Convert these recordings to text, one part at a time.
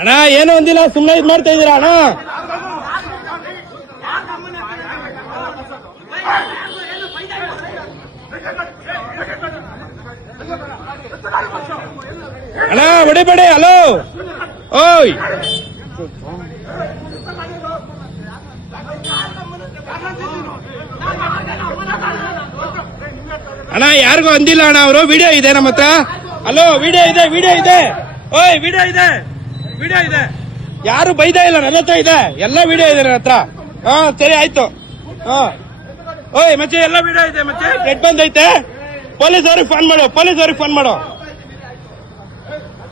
ಅಣ್ಣ ಏನು ಒಂದಿಲ್ಲ, ಸುಮ್ಮನೆ ಇದ್ ಮಾಡ್ತಾ ಇದೀರಾ ಅಣ್ಣ? ಅಣ್ಣ ಹೊಡಿಬೇಡಿ. ಹಲೋ ಓಯ್ ಅಣ್ಣ, ಯಾರಿಗೂ ಅಂದಿಲ್ಲ ಅಣ್ಣ ಅವರು. ವಿಡಿಯೋ ಇದೆ ನಮ್ಮ ಹತ್ರ. ಹಲೋ, ವಿಡಿಯೋ ಇದೆ, ವಿಡಿಯೋ ಇದೆ. ಓಯ್ ವಿಡಿಯೋ ಇದೆ, ವಿಡಿಯೋ ಇದೆ. ಯಾರು ಬೈದಾ ಇಲ್ಲ, ನನ್ನ ಹತ್ರ ಇದೆ, ಎಲ್ಲ ವಿಡಿಯೋ ಇದೆ ನನ್ನ ಹತ್ರ. ಹಾ ಸರಿ ಆಯ್ತು. ಹಾ ಓಯ್ ಮಚ್ಚೆ, ಎಲ್ಲ ವಿಡಿಯೋ ಇದೆ ಮಚ್ಚೆ. ರೆಡ್ ಬಂದೈತೆ, ಪೊಲೀಸ್ ಅವ್ರಿಗೆ ಫೋನ್ ಮಾಡು, ಪೊಲೀಸ್ ಅವ್ರಿಗೆ ಫೋನ್ ಮಾಡು.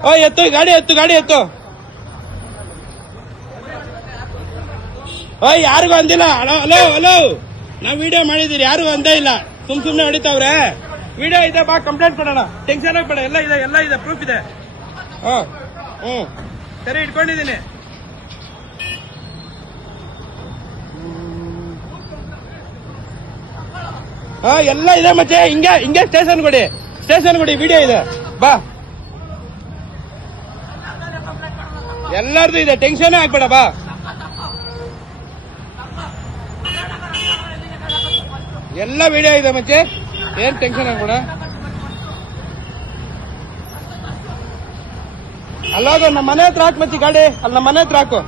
ಓಯ್ ಎತ್ತು ಗಾಡಿ, ಎತ್ತು ಗಾಡಿ, ಎತ್ತು. ಓಯ್ ಯಾರಿಗೂ ಅಂದಿಲ್ಲ. ಹಲೋ ಹಲೋ, ನಾವ್ ವಿಡಿಯೋ ಮಾಡಿದೀರಿ, ಯಾರಿಗೂ ಅಂದೇ ಇಲ್ಲ. ಸುಮ್ನೆ ಹೊಡಿತಾವ್ರೆ. ವಿಡಿಯೋ ಇದೆ, ಬಾ ಕಂಪ್ಲೇಂಟ್ ಕೊಡೋಣ. ಟೆನ್ಷನ್ ಆಗ್ಬೇಡ, ಎಲ್ಲ ಇದೆ, ಎಲ್ಲ ಇದೆ, ಪ್ರೂಫ್ ಇದೆ. ಸರಿ ಇಟ್ಕೊಂಡಿದ್ದೀನಿ. ಎಲ್ಲ ಇದೆ ಮಚ್ಚೆ. ಹಿಂಗೆ ಸ್ಟೇಷನ್ ಕೊಡಿ, ಸ್ಟೇಷನ್ ಕೊಡಿ, ವಿಡಿಯೋ ಇದೆ, ಬಾ. ಎಲ್ಲಾರ್ದು ಇದೆ, ಟೆನ್ಷನ್ ಆಗ್ಬೇಡ, ಬಾ. ಎಲ್ಲ ವಿಡಿಯೋ ಇದೆ ಮಚ್ಚೆ, ಏನ್ ಟೆನ್ಷನ್ ಆಗ್ಬೇಡ. ಅಲ್ಲಾಗ ನಮ್ಮ ಮನೆ ಹತ್ರ ಹಾಕ್ ಮಚ್ಚಿ ಗಾಡಿ, ಅಲ್ಲಿ ನಮ್ಮ ಮನೆ ಹತ್ರ ಹಾಕು.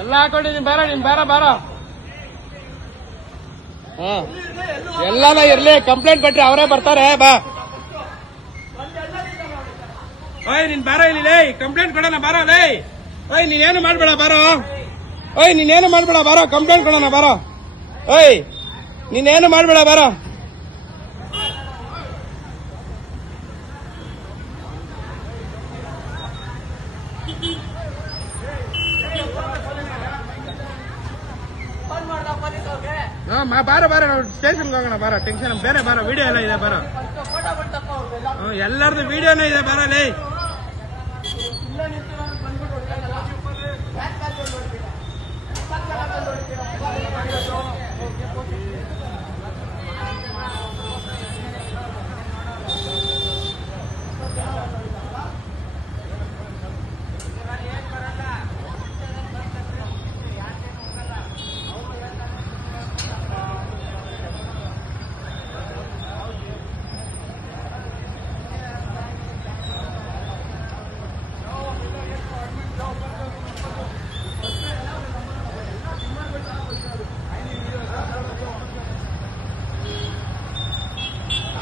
ಎಲ್ಲ ಹಾಕೊಂಡಿದ್ದೀನಿ, ಬೇಡ ನೀನ್, ಬೇಡ ಬೇಡ. ಎಲ್ಲಾನ ಇರ್ಲಿ, ಕಂಪ್ಲೇಂಟ್ ಕೊಟ್ರೆ ಅವರೇ ಬರ್ತಾರೆ, ಬಾ. ಓಯ್ ನೀನ್ ಬಾರ ಇಲ್ಲಿ, ಕಂಪ್ಲೇಂಟ್ ಕೊಡೋಣ, ಬಾರ ಲೇ. ಓಯ್ ನೀನೇನು ಮಾಡ್ಬೇಡ, ಬಾರೋ. ಓಯ್ ನೀನೇನು ಮಾಡ್ಬೇಡ, ಬಾರೋ, ಕಂಪ್ಲೇಂಟ್ ಕೊಡೋಣ, ಬಾರೋ. ಓಯ್ ನೀನೇನು ಮಾಡ್ಬೇಡ, ಬಾರೋ. ಬಾರ ಬಾರ, ನಾವು ಸ್ಟೇಷನ್ಗೆ ಹೋಗೋಣ, ಬಾರ. ಟೆನ್ಷನ್ ಬೇರೆ, ಬಾರ. ವಿಡಿಯೋ ಎಲ್ಲ ಇದೆ, ಬಾರ. ಎಲ್ಲರದು ವಿಡಿಯೋನೇ ಇದೆ, ಬಾರ ಲೇ.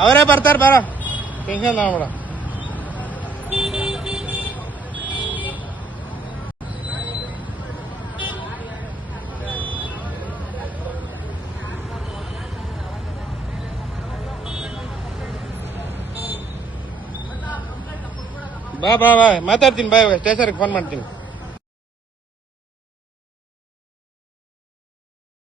ಅವರೇ ಬರ್ತಾರೆ, ಬಾರ. ಟೆನ್ಷನ್ ಮಾಡ್ಬೇಡ. ಬಾ ಬಾ ಬಾ, ಮಾತಾಡ್ತೀನಿ, ಬಾ. ಸ್ಟೇಷನ್ಗೆ ಫೋನ್ ಮಾಡ್ತೀನಿ.